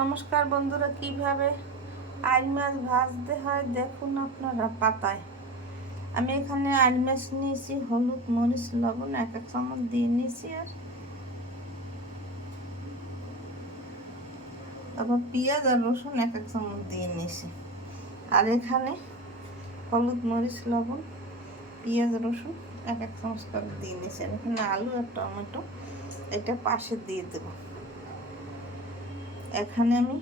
নমস্কার বন্ধুরা, কিভাবে আইল মাছ ভাজতে হয় দেখুন আপনারা পাতায়। আমি এখানে আইল মাছ নিয়েছি, হলুদ মরিচ লবণ এক চামচ দিয়ে নিয়েছি, আর আবার পেঁয়াজ আর রসুন এক চামচ দিয়ে নিয়েছি। আর এখানে হলুদ মরিচ লবণ পেঁয়াজ রসুন এক চামচ করে দিয়ে নিয়েছি। আর এখানে আলু আর টমেটো এটা পাশে দিয়ে দেব। এখানে আমি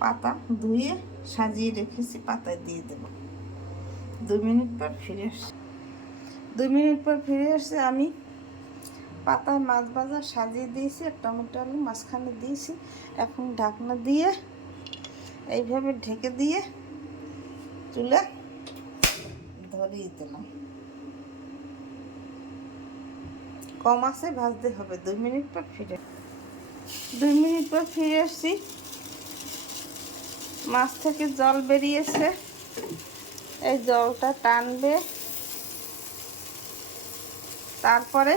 পাতা ধুয়ে সাজিয়ে রেখেছি, পাতায় দিয়ে দেব। 2 মিনিট পর ফিরে আসছি। 2 মিনিট পর ফিরে আসছে। আমি পাতায় মাছ ভাজা সাজিয়ে দিয়েছি, আর টমেটো আলু মাঝখানে দিয়েছি। এখন ঢাকনা দিয়ে এইভাবে ঢেকে দিয়ে চুলা ধরিয়ে দিলাম। কম আছে ভাজতে হবে। 2 মিনিট পর 2 মিনিট পর ফিরে আসছি। মাছ থেকে জল বেরিয়েছে, এই জলটা টানবে। তারপরে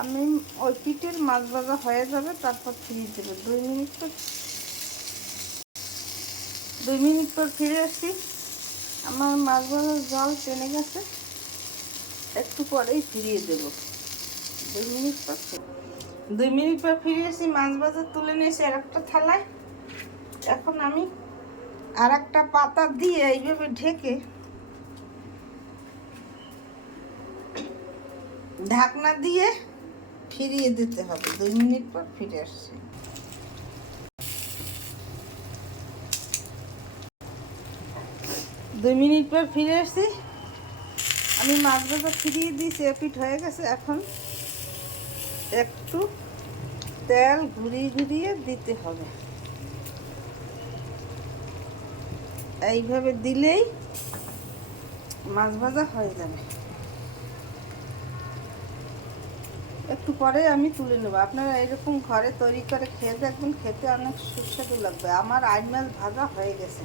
আমি ওই পিঠের মাছ ভাজা হয়ে যাবে, তারপর ফিরিয়ে দেবো। 2 মিনিট পর ফিরে আসছি। আমার মাছ ভাজার জল টেনে গেছে, একটু পরেই ফিরিয়ে দেব। 2 মিনিট পর ফিরে আসি। মাছ ভাজা তুলে নিয়েছি আর একটা থালায়। এখন আমি আর একটা পাতা দিয়ে এইভাবে ঢেকে ঢাকনা দিয়ে ফিরিয়ে দিতে হবে। 2 মিনিট পর ফিরে আসছি। 2 মিনিট পর ফিরে আসছি। আমি মাছ ভাজা ফিরিয়ে দিয়েছি, এপিট হয়ে গেছে। এখন একটু তেল ঘুরিয়ে ঘুরিয়ে দিতে হবে। এইভাবে দিলেই মাছ ভাজা হয়ে যাবে। একটু পরে আমি তুলে নেব। আপনারা এরকম ঘরে তৈরি করে খেয়ে দেখবেন, খেতে অনেক সুস্বাদু লাগবে। আমার আইল মাছ ভাজা হয়ে গেছে।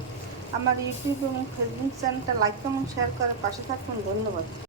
আমার ইউটিউব এবং ফেসবুক চ্যানেলটা লাইক কমেন্ট শেয়ার করে পাশে থাকুন। ধন্যবাদ।